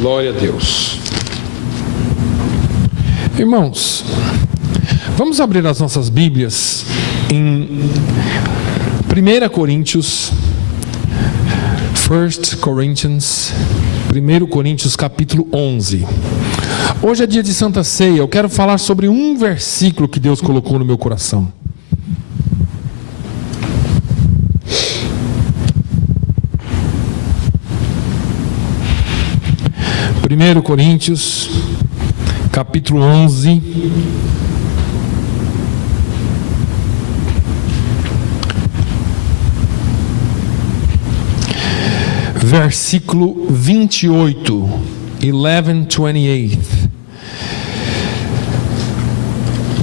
Glória a Deus. Irmãos, vamos abrir as nossas Bíblias em 1 Coríntios, 1 Coríntios capítulo 11. Hoje é dia de Santa Ceia. Eu quero falar sobre um versículo que Deus colocou no meu coração. Primeiro Coríntios, capítulo 11, versículo 28, 11:28.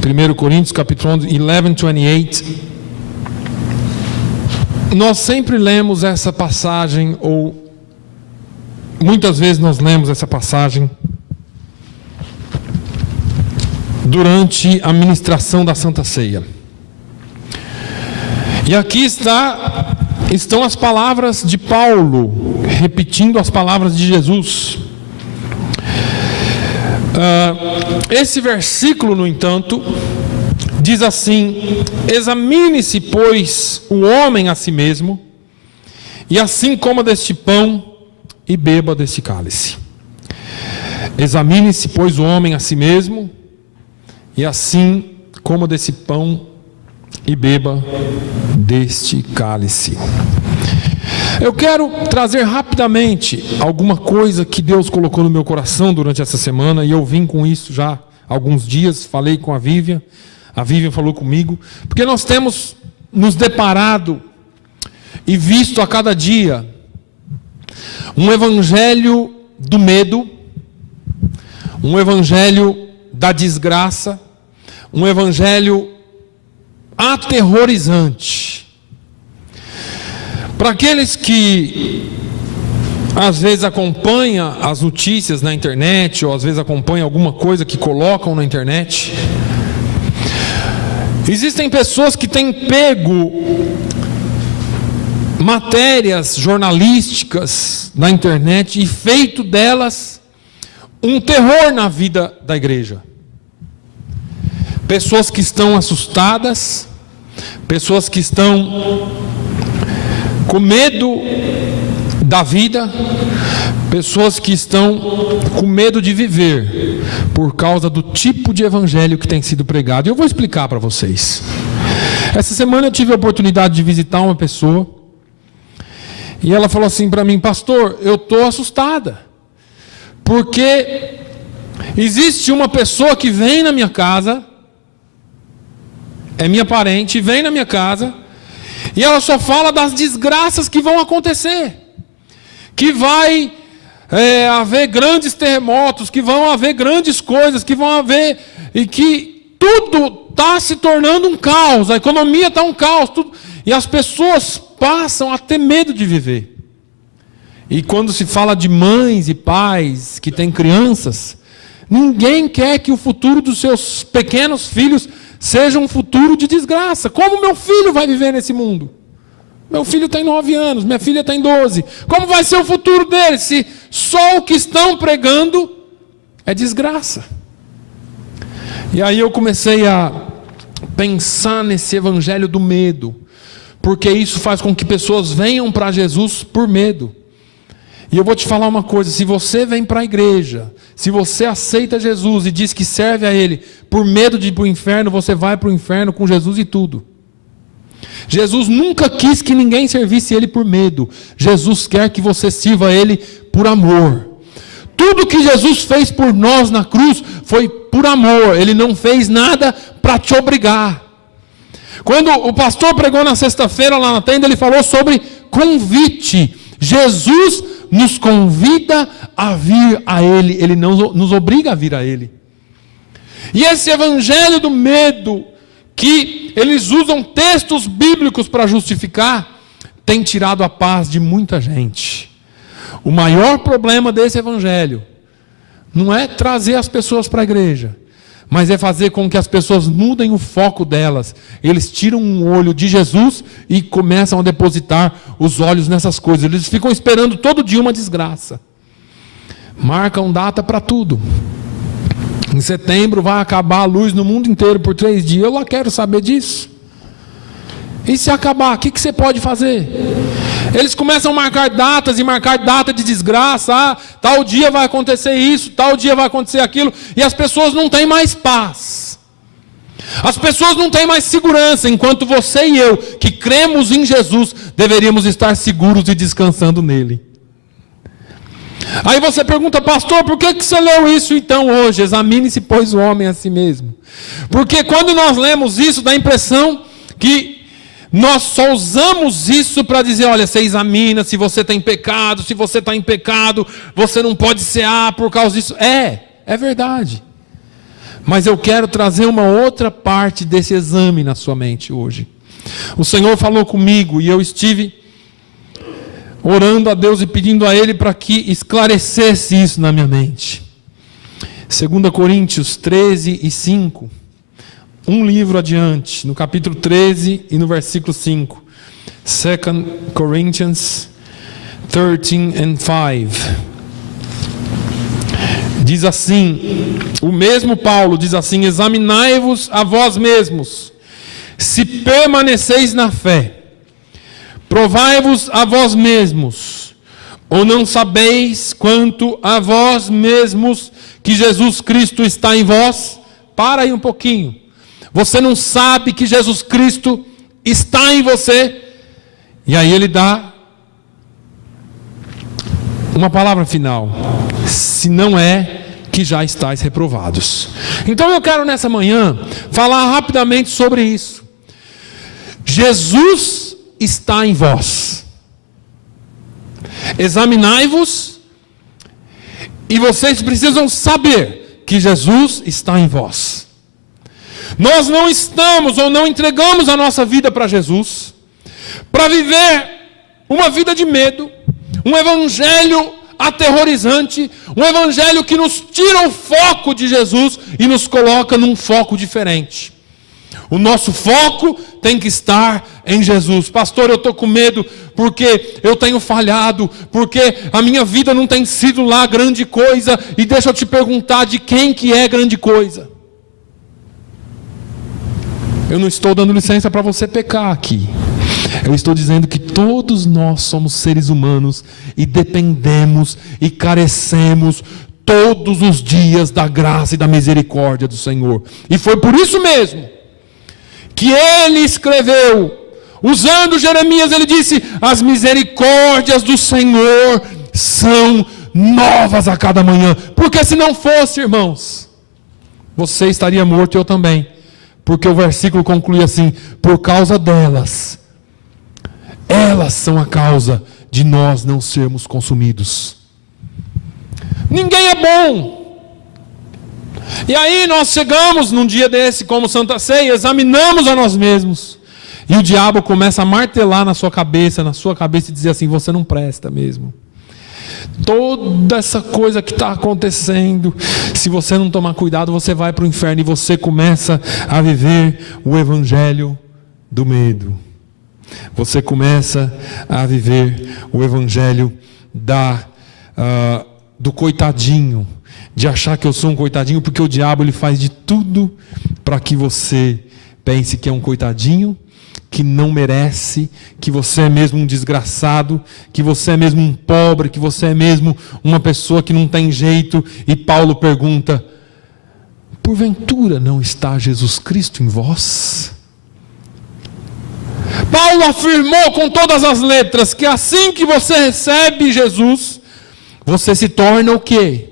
1 Coríntios, capítulo 11, 11:28. Nós sempre lemos essa passagem, ou muitas vezes nós lemos essa passagem durante a ministração da Santa Ceia. E aqui estão as palavras de Paulo, repetindo as palavras de Jesus. Esse versículo, no entanto, diz assim: examine-se, pois, o homem a si mesmo, e assim coma deste pão e beba deste cálice. Examine-se, pois, o homem a si mesmo, e assim coma desse pão e beba deste cálice. Eu quero trazer rapidamente alguma coisa que Deus colocou no meu coração durante essa semana, e eu vim com isso já há alguns dias, falei com a Vivian falou comigo, porque nós temos nos deparado e visto a cada dia um evangelho do medo, um evangelho da desgraça, um evangelho aterrorizante. Para aqueles que às vezes acompanham as notícias na internet, ou às vezes acompanham alguma coisa que colocam na internet, existem pessoas que têm pego matérias jornalísticas na internet e feito delas um terror na vida da igreja. Pessoas que estão assustadas, pessoas que estão com medo da vida, pessoas que estão com medo de viver por causa do tipo de evangelho que tem sido pregado. E eu vou explicar para vocês. Essa semana eu tive a oportunidade de visitar uma pessoa, e ela falou assim para mim: pastor, eu estou assustada, porque existe uma pessoa que vem na minha casa, é minha parente, vem na minha casa, e ela só fala das desgraças que vão acontecer, que vai haver grandes terremotos, que vão haver grandes coisas, que vão haver, e que tudo está se tornando um caos, a economia está um caos, tudo, e as pessoas passam a ter medo de viver. E quando se fala de mães e pais que têm crianças, ninguém quer que o futuro dos seus pequenos filhos seja um futuro de desgraça. Como meu filho vai viver nesse mundo? Meu filho tem 9 anos, minha filha tem 12. Como vai ser o futuro deles se só o que estão pregando é desgraça? E aí eu comecei a pensar nesse evangelho do medo, porque isso faz com que pessoas venham para Jesus por medo. E eu vou te falar uma coisa: se você vem para a igreja, se você aceita Jesus e diz que serve a Ele por medo de ir para o inferno, você vai para o inferno com Jesus e tudo. Jesus nunca quis que ninguém servisse Ele por medo. Jesus quer que você sirva a Ele por amor. Tudo que Jesus fez por nós na cruz foi por amor. Ele não fez nada para te obrigar. Quando o pastor pregou na sexta-feira lá na tenda, ele falou sobre convite. Jesus nos convida a vir a Ele, Ele não nos obriga a vir a Ele. E esse evangelho do medo, que eles usam textos bíblicos para justificar, tem tirado a paz de muita gente. O maior problema desse evangelho não é trazer as pessoas para a igreja, mas é fazer com que as pessoas mudem o foco delas. Eles tiram um olho de Jesus e começam a depositar os olhos nessas coisas. Eles ficam esperando todo dia uma desgraça. Marcam data para tudo. Em setembro vai acabar a luz no mundo inteiro por 3 dias. Eu lá quero saber disso. E se acabar, o que você pode fazer? Eles começam a marcar datas e marcar data de desgraça. Ah, tal dia vai acontecer isso, tal dia vai acontecer aquilo. E as pessoas não têm mais paz. As pessoas não têm mais segurança. Enquanto você e eu, que cremos em Jesus, deveríamos estar seguros e descansando nele. Aí você pergunta, pastor, por que você leu isso então hoje? Examine-se, pois, o homem a si mesmo. Porque quando nós lemos isso, dá a impressão que nós só usamos isso para dizer, olha, você examina se você tem pecado, se você está em pecado, você não pode cear por causa disso. É verdade. Mas eu quero trazer uma outra parte desse exame na sua mente hoje. O Senhor falou comigo e eu estive orando a Deus e pedindo a Ele para que esclarecesse isso na minha mente. 2 Coríntios 13 e 5. Um livro adiante, no capítulo 13 e no versículo 5. 2 Corinthians 13 and 5. Diz assim, o mesmo Paulo diz assim, examinai-vos a vós mesmos, se permaneceis na fé. Provai-vos a vós mesmos, ou não sabeis quanto a vós mesmos que Jesus Cristo está em vós? Para aí um pouquinho. Você não sabe que Jesus Cristo está em você? E aí ele dá uma palavra final. Se não é, que já estáis reprovados. Então eu quero nessa manhã falar rapidamente sobre isso. Jesus está em vós. Examinai-vos e vocês precisam saber que Jesus está em vós. Nós não estamos ou não entregamos a nossa vida para Jesus para viver uma vida de medo, um evangelho aterrorizante, um evangelho que nos tira o foco de Jesus e nos coloca num foco diferente. O nosso foco tem que estar em Jesus. Pastor, eu estou com medo porque eu tenho falhado, porque a minha vida não tem sido lá grande coisa. E deixa eu te perguntar, de quem que é grande coisa? Eu não estou dando licença para você pecar aqui. Eu estou dizendo que todos nós somos seres humanos e dependemos e carecemos todos os dias da graça e da misericórdia do Senhor. E foi por isso mesmo que ele escreveu, usando Jeremias, ele disse, as misericórdias do Senhor são novas a cada manhã. Porque se não fosse, irmãos, você estaria morto e eu também. Porque o versículo conclui assim, por causa delas, elas são a causa de nós não sermos consumidos. Ninguém é bom. E aí nós chegamos num dia desse, como Santa Ceia, examinamos a nós mesmos. E o diabo começa a martelar na sua cabeça e dizer assim, você não presta mesmo. Toda essa coisa que está acontecendo, se você não tomar cuidado, você vai para o inferno. E você começa a viver o evangelho do medo. Você começa a viver o evangelho do coitadinho, de achar que eu sou um coitadinho, porque o diabo ele faz de tudo para que você pense que é um coitadinho, que não merece, que você é mesmo um desgraçado, que você é mesmo um pobre, que você é mesmo uma pessoa que não tem jeito. E Paulo pergunta, porventura não está Jesus Cristo em vós? Paulo afirmou com todas as letras que assim que você recebe Jesus, você se torna o quê?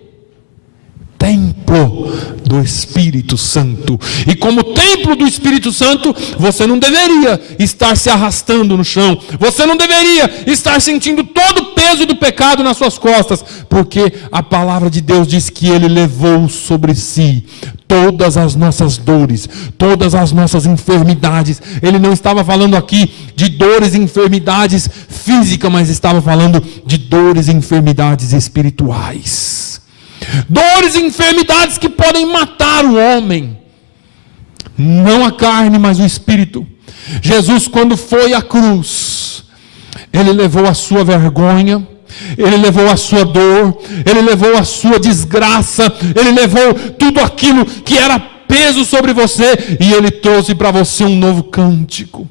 Templo do Espírito Santo. E como templo do Espírito Santo, você não deveria estar se arrastando no chão. Você não deveria estar sentindo todo o peso do pecado nas suas costas. Porque a palavra de Deus diz que Ele levou sobre si todas as nossas dores, todas as nossas enfermidades. Ele não estava falando aqui de dores e enfermidades físicas, mas estava falando de dores e enfermidades espirituais. Dores e enfermidades que podem matar o homem. Não a carne, mas o espírito. Jesus, quando foi à cruz, Ele levou a sua vergonha, Ele levou a sua dor, Ele levou a sua desgraça, Ele levou tudo aquilo que era peso sobre você, e Ele trouxe para você um novo cântico.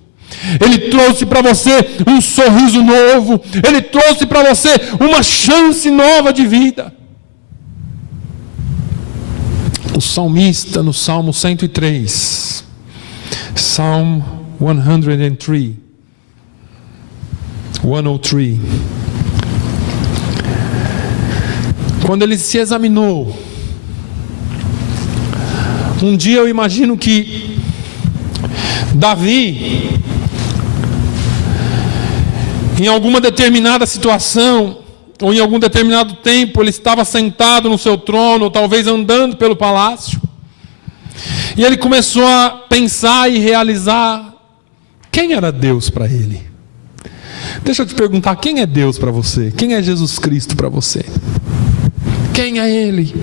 Ele trouxe para você um sorriso novo. Ele trouxe para você uma chance nova de vida. O salmista, no Salmo 103, Psalm 103, quando ele se examinou, um dia eu imagino que Davi, em alguma determinada situação, ou em algum determinado tempo, ele estava sentado no seu trono, ou talvez andando pelo palácio, e ele começou a pensar e realizar quem era Deus para ele. Deixa eu te perguntar, quem é Deus para você? Quem é Jesus Cristo para você? Quem é Ele?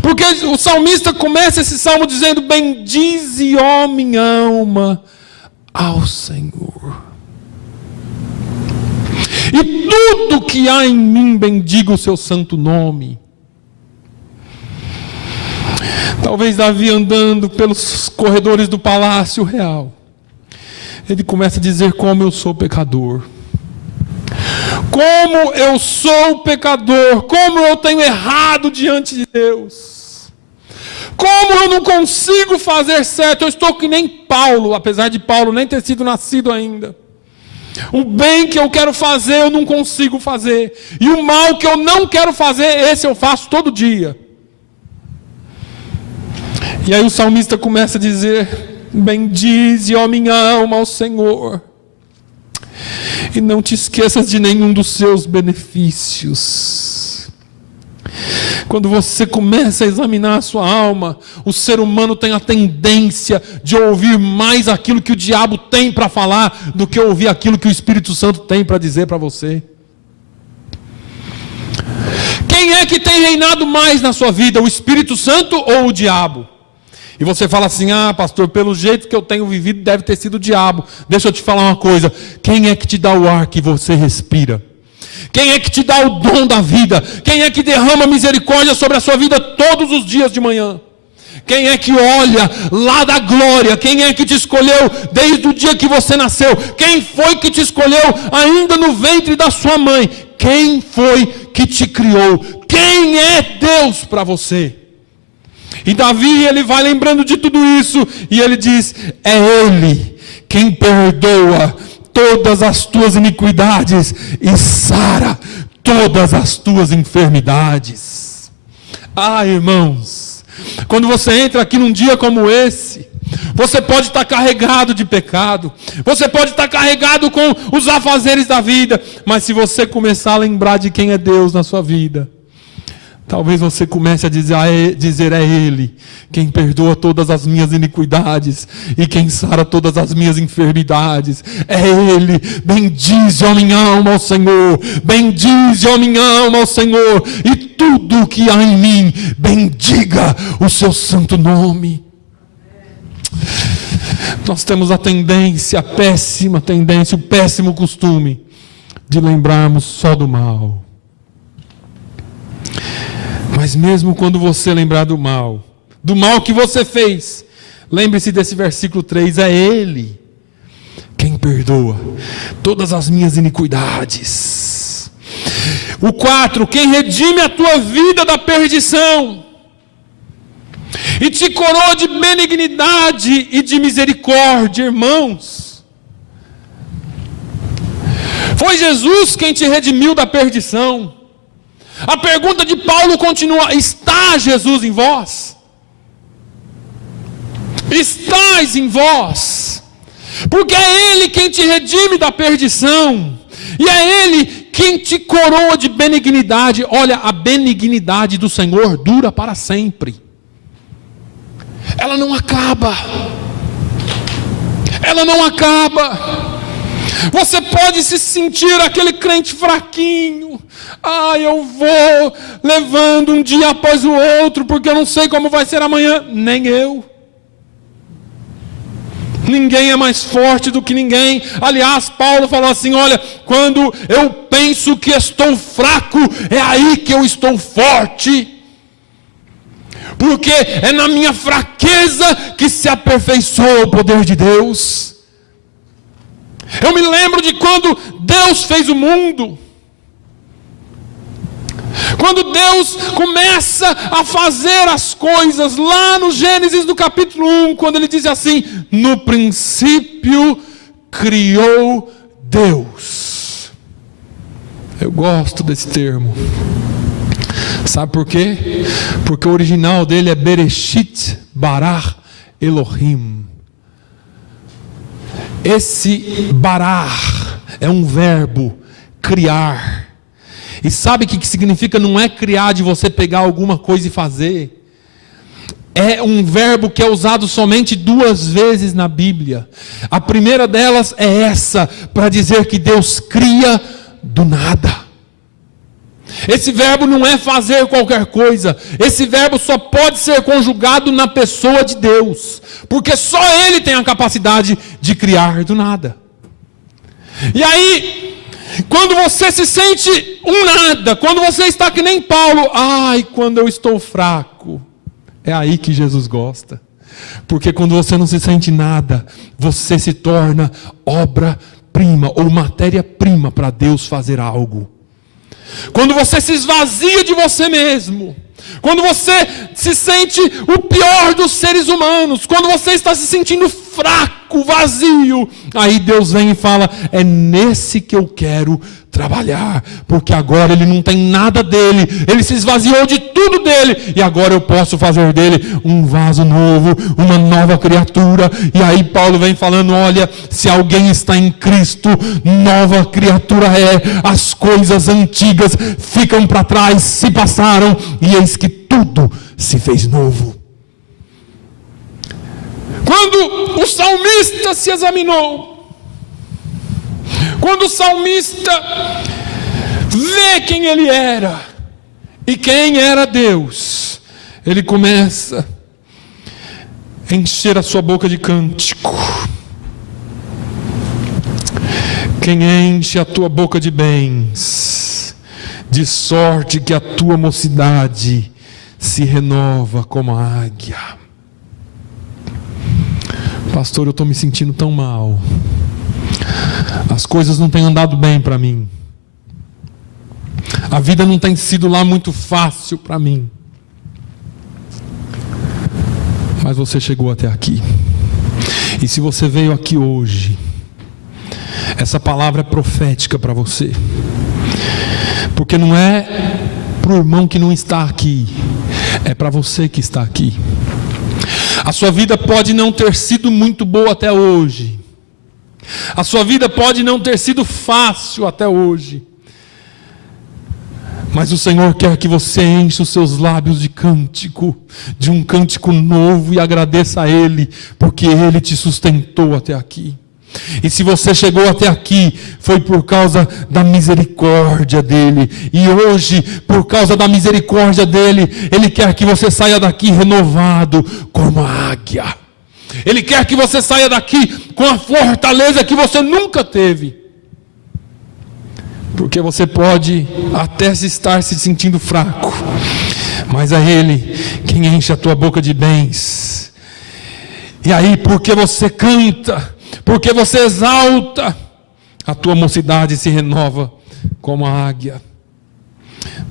Porque o salmista começa esse salmo dizendo: bendize, ó minha alma, ao Senhor. E tudo que há em mim bendiga o seu santo nome. Talvez Davi, andando pelos corredores do palácio real, ele começa a dizer: como eu sou pecador. Como eu sou pecador. Como eu tenho errado diante de Deus. Como eu não consigo fazer certo. Eu estou que nem Paulo, apesar de Paulo nem ter sido nascido ainda. O bem que eu quero fazer, eu não consigo fazer. E o mal que eu não quero fazer, esse eu faço todo dia. E aí o salmista começa a dizer: bendize, ó minha alma, ao Senhor, e não te esqueças de nenhum dos seus benefícios. Quando você começa a examinar a sua alma, o ser humano tem a tendência de ouvir mais aquilo que o diabo tem para falar do que ouvir aquilo que o Espírito Santo tem para dizer para você. Quem é que tem reinado mais na sua vida, o Espírito Santo ou o diabo? E você fala assim: ah, pastor, pelo jeito que eu tenho vivido deve ter sido o diabo. Deixa eu te falar uma coisa: quem é que te dá o ar que você respira? Quem é que te dá o dom da vida? Quem é que derrama misericórdia sobre a sua vida todos os dias de manhã? Quem é que olha lá da glória? Quem é que te escolheu desde o dia que você nasceu? Quem foi que te escolheu ainda no ventre da sua mãe? Quem foi que te criou? Quem é Deus para você? E Davi, ele vai lembrando de tudo isso, e ele diz: é Ele quem perdoa todas as tuas iniquidades e sara todas as tuas enfermidades. Ah, irmãos, quando você entra aqui num dia como esse, você pode estar carregado de pecado, você pode estar carregado com os afazeres da vida, mas se você começar a lembrar de quem é Deus na sua vida, talvez você comece a dizer: é Ele quem perdoa todas as minhas iniquidades e quem sara todas as minhas enfermidades. É Ele. Bendize, ó minha alma, ao Senhor. Bendize, ó minha alma, ao Senhor. E tudo que há em mim, bendiga o seu santo nome. Nós temos a tendência, a péssima tendência, o péssimo costume de lembrarmos só do mal. Mas mesmo quando você lembrar do mal que você fez, lembre-se desse versículo 3, é Ele quem perdoa todas as minhas iniquidades. O 4, quem redime a tua vida da perdição e te coroa de benignidade e de misericórdia. Irmãos, foi Jesus quem te redimiu da perdição. A pergunta de Paulo continua: está Jesus em vós? Estás em vós? Porque é Ele quem te redime da perdição, e é Ele quem te coroa de benignidade. Olha, a benignidade do Senhor dura para sempre. Ela não acaba. Ela não acaba. Você pode se sentir aquele crente fraquinho. Ah, eu vou levando um dia após o outro, porque eu não sei como vai ser amanhã. Nem eu. ninguém é mais forte do que ninguém. Aliás, Paulo falou assim: olha, quando eu penso que estou fraco, é aí que eu estou forte. Porque é na minha fraqueza que se aperfeiçoa o poder de Deus. Eu me lembro de quando Deus fez o mundo. Quando Deus começa a fazer as coisas, lá no Gênesis do capítulo 1, quando ele diz assim: no princípio criou Deus. Eu gosto desse termo. Sabe por quê? Porque o original dele é Bereshit Bara Elohim. Esse barar é um verbo, criar. E sabe o que significa? Não é criar de você pegar alguma coisa e fazer. É um verbo que é usado somente 2 vezes na Bíblia. A primeira delas é essa, para dizer que Deus cria do nada. Esse verbo não é fazer qualquer coisa. Esse verbo só pode ser conjugado na pessoa de Deus, porque só Ele tem a capacidade de criar do nada. E aí, quando você se sente um nada, quando você está que nem Paulo, quando eu estou fraco, é aí que Jesus gosta. Porque quando você não se sente nada, você se torna obra-prima ou matéria-prima para Deus fazer algo. Quando você se esvazia de você mesmo, quando você se sente o pior dos seres humanos, quando você está se sentindo fraco, vazio, aí Deus vem e fala: é nesse que eu quero trabalhar, porque agora ele não tem nada dele, ele se esvaziou de tudo dele, e agora eu posso fazer dele um vaso novo, uma nova criatura. E aí Paulo vem falando: olha, se alguém está em Cristo, nova criatura é, as coisas antigas ficam para trás, se passaram, e eis que tudo se fez novo. Quando o salmista se examinou, quando o salmista vê quem ele era e quem era Deus, ele começa a encher a sua boca de cântico. Quem enche a tua boca de bens, de sorte que a tua mocidade se renova como a águia. Pastor, eu estou me sentindo tão mal. As coisas não têm andado bem para mim. A vida não tem sido lá muito fácil para mim. Mas você chegou até aqui. E se você veio aqui hoje, essa palavra é profética para você. Porque não é para o irmão que não está aqui, é para você que está aqui. A sua vida pode não ter sido muito boa até hoje. A sua vida pode não ter sido fácil até hoje. Mas o Senhor quer que você enche os seus lábios de cântico, de um cântico novo, e agradeça a Ele, porque Ele te sustentou até aqui. E se você chegou até aqui, foi por causa da misericórdia dEle. E hoje, por causa da misericórdia dEle, Ele quer que você saia daqui renovado como a águia. Ele quer que você saia daqui com a fortaleza que você nunca teve. Porque você pode até estar se sentindo fraco, mas é Ele quem enche a tua boca de bens. E aí, porque você canta, porque você exalta, a tua mocidade se renova como a águia.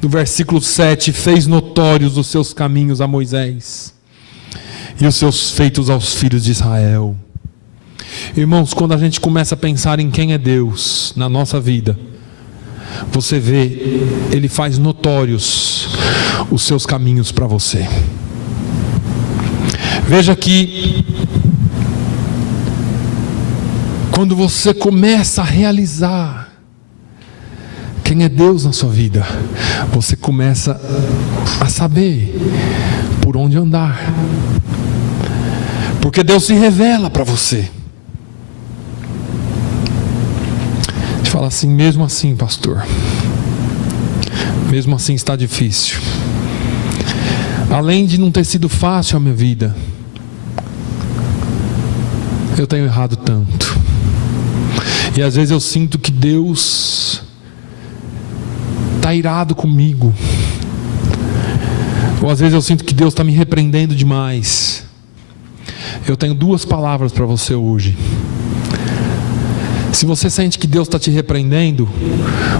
No versículo 7, fez notórios os seus caminhos a Moisés e os seus feitos aos filhos de Israel. Irmãos, quando a gente começa a pensar em quem é Deus na nossa vida, você vê, Ele faz notórios os seus caminhos para você. Veja que quando você começa a realizar quem é Deus na sua vida, você começa a saber por onde andar, porque Deus se revela para você. Você fala assim: mesmo assim, pastor, mesmo assim está difícil. Além de não ter sido fácil a minha vida, eu tenho errado tanto. E às vezes eu sinto que Deus está irado comigo. Ou às vezes eu sinto que Deus está me repreendendo demais. Eu tenho 2 palavras para você hoje. Se você sente que Deus está te repreendendo,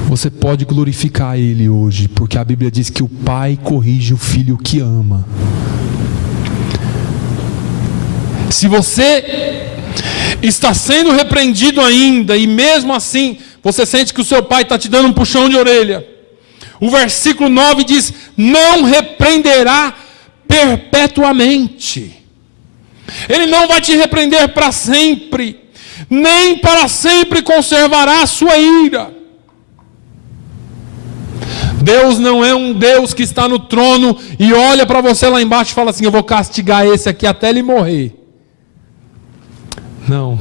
você pode glorificar Ele hoje, porque a Bíblia diz que o pai corrige o filho que ama. Se você está sendo repreendido ainda, e mesmo assim você sente que o seu pai está te dando um puxão de orelha, o versículo 9 diz: não repreenderá perpetuamente. Ele não vai te repreender para sempre, nem para sempre conservará a sua ira. Deus não é um Deus que está no trono e olha para você lá embaixo e fala assim: eu vou castigar esse aqui até ele morrer. Não,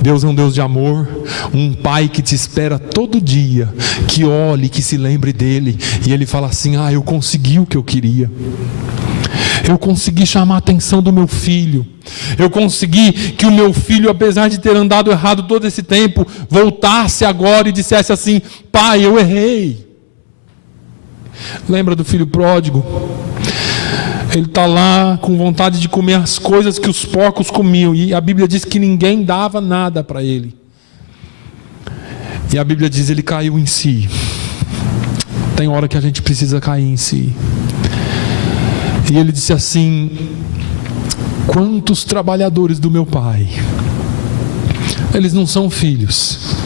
Deus é um Deus de amor, um pai que te espera todo dia, que olhe, que se lembre dele, e ele fala assim: eu consegui o que eu queria, eu consegui chamar a atenção do meu filho, eu consegui que o meu filho, apesar de ter andado errado todo esse tempo, voltasse agora e dissesse assim: pai, eu errei. Lembra do filho pródigo? Ele está lá com vontade de comer as coisas que os porcos comiam, e a Bíblia diz que ninguém dava nada para ele. E a Bíblia diz: ele caiu em si. Tem hora que a gente precisa cair em si. E ele disse assim: quantos trabalhadores do meu pai, eles não são filhos,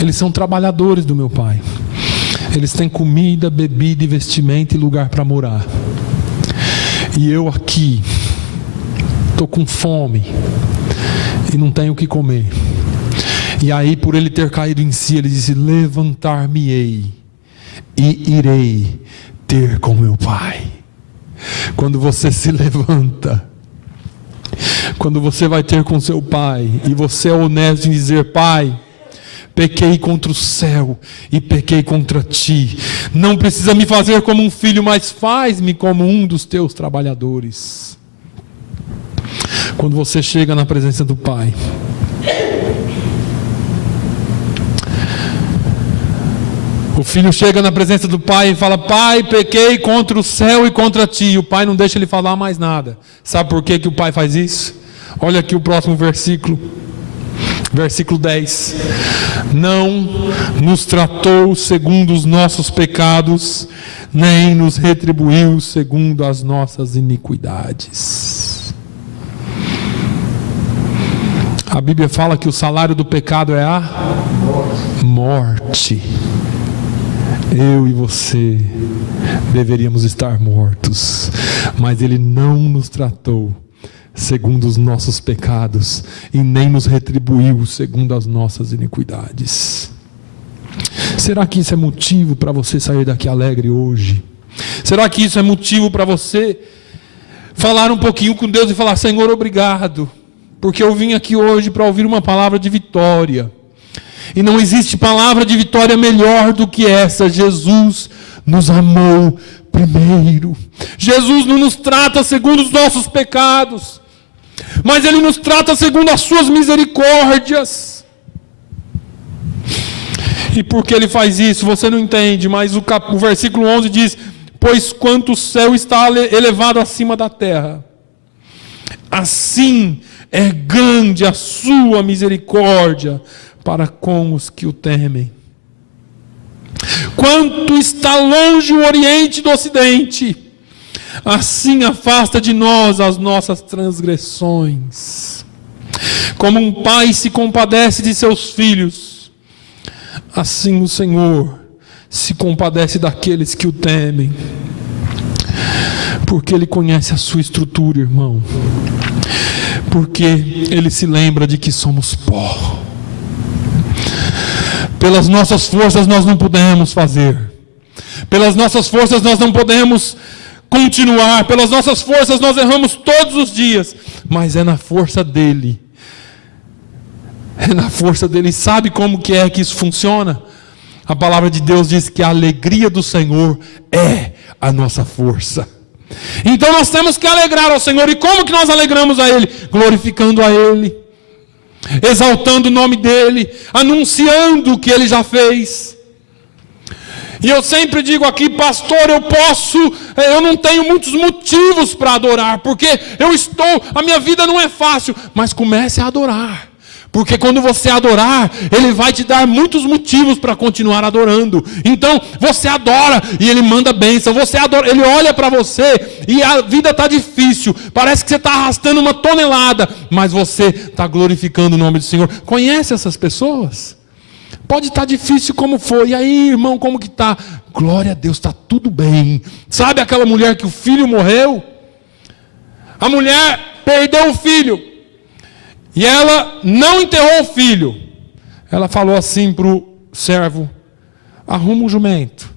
eles são trabalhadores do meu pai. Eles têm comida, bebida e vestimenta e lugar para morar. E eu aqui estou com fome e não tenho o que comer. E aí, por ele ter caído em si, ele disse: levantar-me-ei e irei ter com meu pai. Quando você se levanta, quando você vai ter com seu pai, e você é honesto em dizer: pai, pequei contra o céu e pequei contra ti, não precisa me fazer como um filho, mas faz-me como um dos teus trabalhadores. Quando você chega na presença do pai, o filho chega na presença do pai e fala: pai, pequei contra o céu e contra ti. E o pai não deixa ele falar mais nada. Sabe por que o pai faz isso? Olha aqui o próximo versículo. Versículo 10: não nos tratou segundo os nossos pecados, nem nos retribuiu segundo as nossas iniquidades. A Bíblia fala que o salário do pecado é a morte. Eu e você deveríamos estar mortos, mas Ele não nos tratou segundo os nossos pecados, e nem nos retribuiu segundo as nossas iniquidades. Será que isso é motivo para você sair daqui alegre hoje? Será que isso é motivo para você falar um pouquinho com Deus e falar: Senhor, obrigado, porque eu vim aqui hoje para ouvir uma palavra de vitória, e não existe palavra de vitória melhor do que essa: Jesus nos amou primeiro. Jesus não nos trata segundo os nossos pecados, mas Ele nos trata segundo as suas misericórdias. E por que Ele faz isso? Você não entende, mas o versículo 11 diz: pois quanto o céu está elevado acima da terra, assim é grande a sua misericórdia para com os que o temem. Quanto está longe o Oriente do Ocidente, assim afasta de nós as nossas transgressões. Como um pai se compadece de seus filhos, assim o Senhor se compadece daqueles que o temem. Porque Ele conhece a sua estrutura, irmão. Porque Ele se lembra de que somos pó. Pelas nossas forças nós não podemos fazer. Pelas nossas forças nós não podemos continuar. Pelas nossas forças nós erramos todos os dias. Mas é na força dEle. É na força dEle. Sabe como que é que isso funciona? A palavra de Deus diz que a alegria do Senhor é a nossa força. Então nós temos que alegrar ao Senhor. E como que nós alegramos a Ele? Glorificando a Ele, exaltando o nome dEle, anunciando o que Ele já fez. E eu sempre digo aqui, pastor, eu não tenho muitos motivos para adorar, porque a minha vida não é fácil, mas comece a adorar. Porque quando você adorar, Ele vai te dar muitos motivos para continuar adorando. Então, você adora e Ele manda bênção. Você adora, Ele olha para você e a vida está difícil. Parece que você está arrastando uma tonelada, mas você está glorificando o nome do Senhor. Conhece essas pessoas? Pode estar difícil como for. E aí, irmão, como que está? Glória a Deus, está tudo bem. Sabe aquela mulher que o filho morreu? A mulher perdeu o filho. E ela não enterrou o filho. Ela falou assim para o servo: arruma um jumento,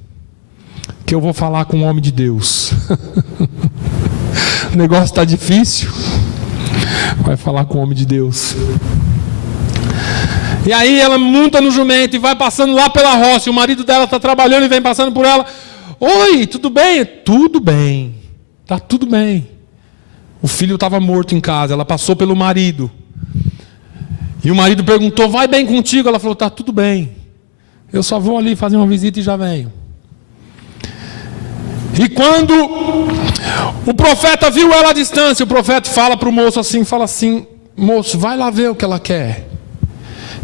que eu vou falar com o homem de Deus. O negócio está difícil. Vai falar com o homem de Deus. E aí ela monta no jumento e vai passando lá pela roça. E o marido dela está trabalhando e vem passando por ela. Oi, tudo bem? Tudo bem. Está tudo bem. O filho estava morto em casa. Ela passou pelo marido. E o marido perguntou: vai bem contigo? Ela falou: está tudo bem. Eu só vou ali fazer uma visita e já venho. E quando o profeta viu ela à distância, o profeta fala para o moço assim, moço, vai lá ver o que ela quer.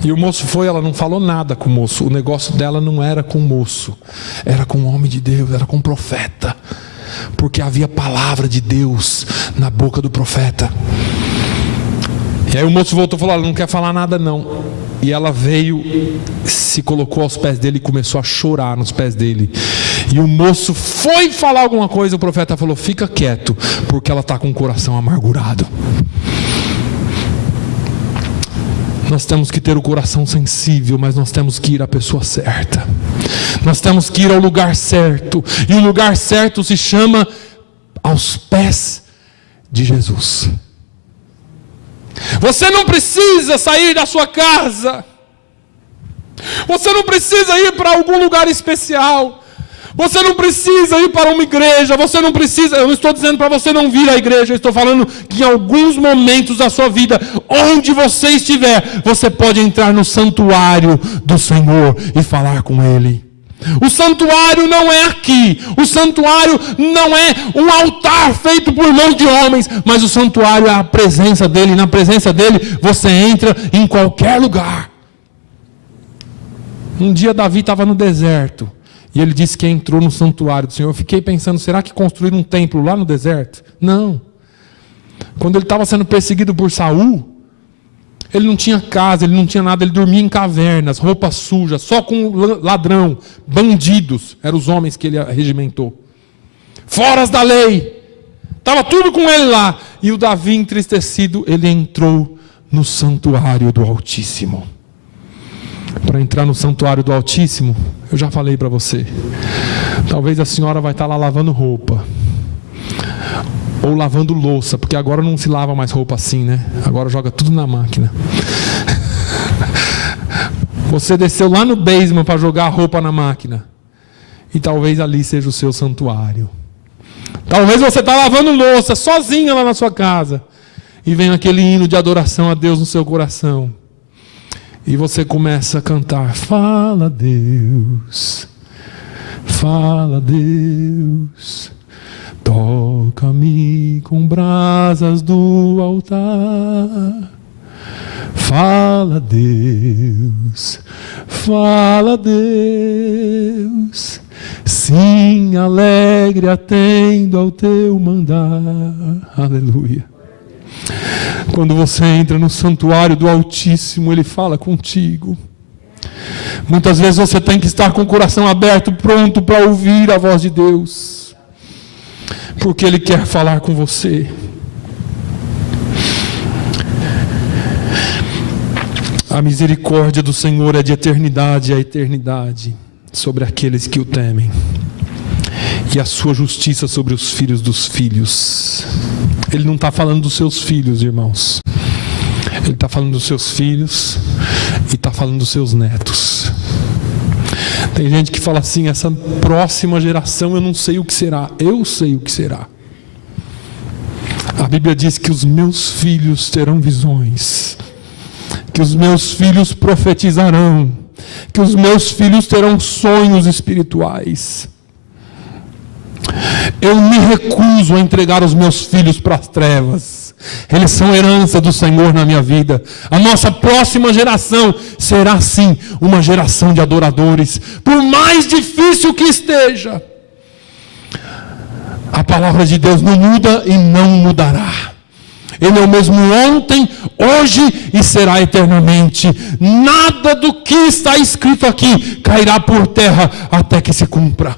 E o moço foi, ela não falou nada com o moço. O negócio dela não era com o moço, era com o homem de Deus, era com o profeta. Porque havia palavra de Deus na boca do profeta. E aí o moço voltou e falou: ela não quer falar nada não. E ela veio, se colocou aos pés dele e começou a chorar nos pés dele. E o moço foi falar alguma coisa, o profeta falou: fica quieto, porque ela está com o coração amargurado. Nós temos que ter o coração sensível, mas nós temos que ir à pessoa certa. Nós temos que ir ao lugar certo. E o lugar certo se chama aos pés de Jesus. Você não precisa sair da sua casa. Você não precisa ir para algum lugar especial. Você não precisa ir para uma igreja. Você não precisa. Eu não estou dizendo para você não vir à igreja. Eu estou falando que em alguns momentos da sua vida, onde você estiver, você pode entrar no santuário do Senhor e falar com Ele. O santuário não é aqui. O santuário não é um altar feito por mãos de homens, mas o santuário é a presença dEle. E na presença dEle você entra em qualquer lugar. Um dia Davi estava no deserto e ele disse que entrou no santuário do Senhor. Eu fiquei pensando, será que construíram um templo lá no deserto? Não. Quando ele estava sendo perseguido por Saul, ele não tinha casa, ele não tinha nada, ele dormia em cavernas, roupa suja, só com ladrão, bandidos, eram os homens que ele regimentou. Foras da lei, estava tudo com ele lá. E o Davi, entristecido, ele entrou no santuário do Altíssimo. Para entrar no santuário do Altíssimo, eu já falei para você, talvez a senhora vai estar lá lavando roupa, ou lavando louça, porque agora não se lava mais roupa assim, né? Agora joga tudo na máquina. Você desceu lá no basement para jogar a roupa na máquina, e talvez ali seja o seu santuário. Talvez você está lavando louça sozinha lá na sua casa, e vem aquele hino de adoração a Deus no seu coração, e você começa a cantar: fala Deus, fala Deus, toca-me com brasas do altar. Fala Deus, fala Deus, sim, alegre atendo ao teu mandar. Aleluia. Quando você entra no santuário do Altíssimo, Ele fala contigo. Muitas vezes você tem que estar com o coração aberto, pronto para ouvir a voz de Deus, porque Ele quer falar com você. A misericórdia do Senhor é de eternidade a eternidade sobre aqueles que o temem, e a sua justiça sobre os filhos dos filhos. Ele não está falando dos seus filhos, irmãos. Ele está falando dos seus filhos e está falando dos seus netos. Tem gente que fala assim: essa próxima geração eu não sei o que será. Eu sei o que será. A Bíblia diz que os meus filhos terão visões que os meus filhos profetizarão, que os meus filhos terão sonhos espirituais. Eu me recuso a entregar os meus filhos para as trevas. Eles são herança do Senhor na minha vida. A nossa próxima geração será sim uma geração de adoradores, por mais difícil que esteja. A palavra de Deus não muda e não mudará. Ele é o mesmo ontem, hoje e será eternamente. Nada do que está escrito aqui cairá por terra até que se cumpra.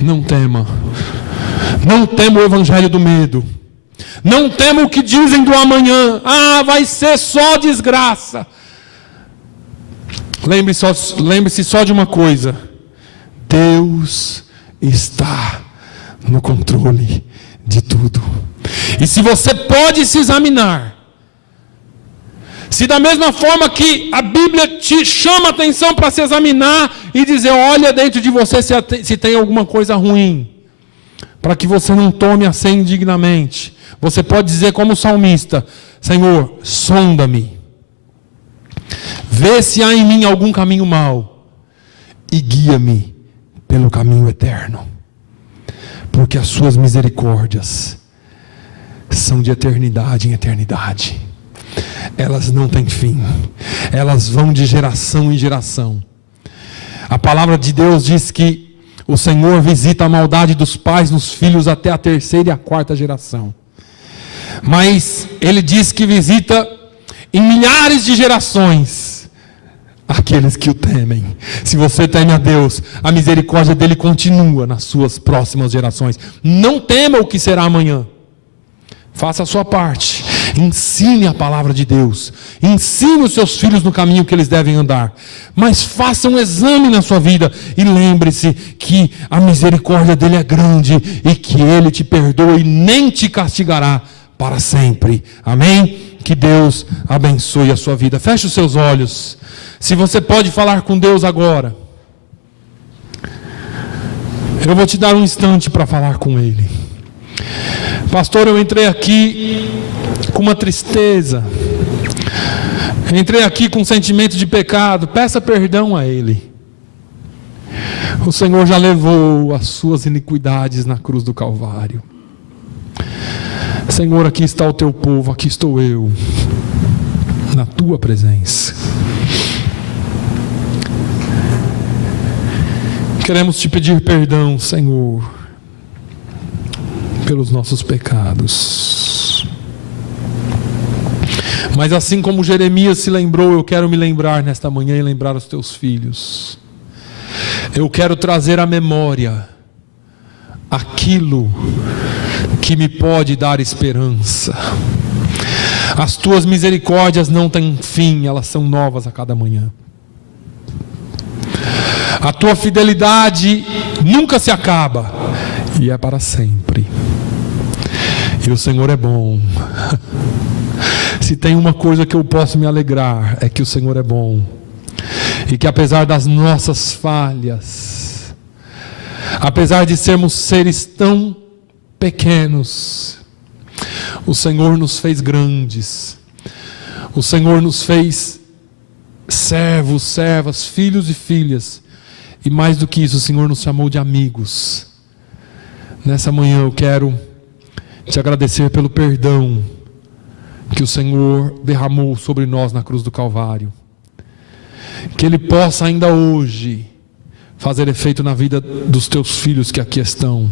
Não tema. Não tema o evangelho do medo. Não tema o que dizem do amanhã. Vai ser só desgraça. Lembre-se só de uma coisa. Deus está no controle de tudo. E se você pode se examinar, se da mesma forma que a Bíblia te chama a atenção para se examinar e dizer, olha dentro de você se tem alguma coisa ruim, para que você não tome a ceia indignamente, você pode dizer como salmista, Senhor, sonda-me, vê se há em mim algum caminho mau e guia-me pelo caminho eterno, porque as suas misericórdias são de eternidade em eternidade. Elas não têm fim. Elas vão de geração em geração. A palavra de Deus diz que o Senhor visita a maldade dos pais nos filhos até a 3ª e a 4ª geração. Mas Ele diz que visita em milhares de gerações aqueles que o temem. Se você teme a Deus, a misericórdia dele continua nas suas próximas gerações. Não tema o que será amanhã. Faça a sua parte. Ensine a palavra de Deus. Ensine os seus filhos no caminho que eles devem andar. Mas faça um exame na sua vida. E lembre-se que a misericórdia dele é grande. E que ele te perdoa e nem te castigará para sempre. Amém? Que Deus abençoe a sua vida. Feche os seus olhos. Se você pode falar com Deus agora. Eu vou te dar um instante para falar com Ele. Pastor, eu entrei aqui com uma tristeza. Entrei aqui com um sentimento de pecado. Peça perdão a Ele. O Senhor já levou as suas iniquidades na cruz do Calvário. Senhor, aqui está o teu povo, aqui estou eu, na tua presença. Queremos te pedir perdão, Senhor, pelos nossos pecados. Mas assim como Jeremias se lembrou, eu quero me lembrar nesta manhã e lembrar os teus filhos. Eu quero trazer à memória aquilo que me pode dar esperança. As tuas misericórdias não têm fim, elas são novas a cada manhã. A tua fidelidade nunca se acaba e é para sempre. E o Senhor é bom. Se tem uma coisa que eu posso me alegrar, é que o Senhor é bom. E que apesar das nossas falhas, apesar de sermos seres tão pequenos, o Senhor nos fez grandes. O Senhor nos fez servos, servas, filhos e filhas. E mais do que isso, o Senhor nos chamou de amigos. Nessa manhã eu quero te agradecer pelo perdão que o Senhor derramou sobre nós na cruz do Calvário. Que Ele possa ainda hoje fazer efeito na vida dos teus filhos que aqui estão.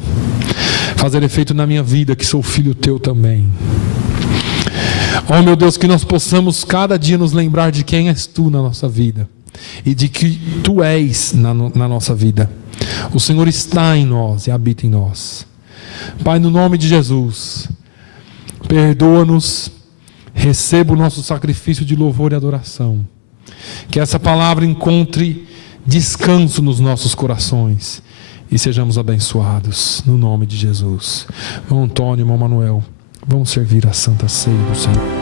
Fazer efeito na minha vida, que sou filho teu também. Oh meu Deus, que nós possamos cada dia nos lembrar de quem és tu na nossa vida. E de que tu és na nossa vida. O Senhor está em nós e habita em nós. Pai, no nome de Jesus, perdoa-nos, receba o nosso sacrifício de louvor e adoração. Que essa palavra encontre descanso nos nossos corações e sejamos abençoados, no nome de Jesus. Irmão Antônio, irmão Manuel, vamos servir a Santa Ceia do Senhor.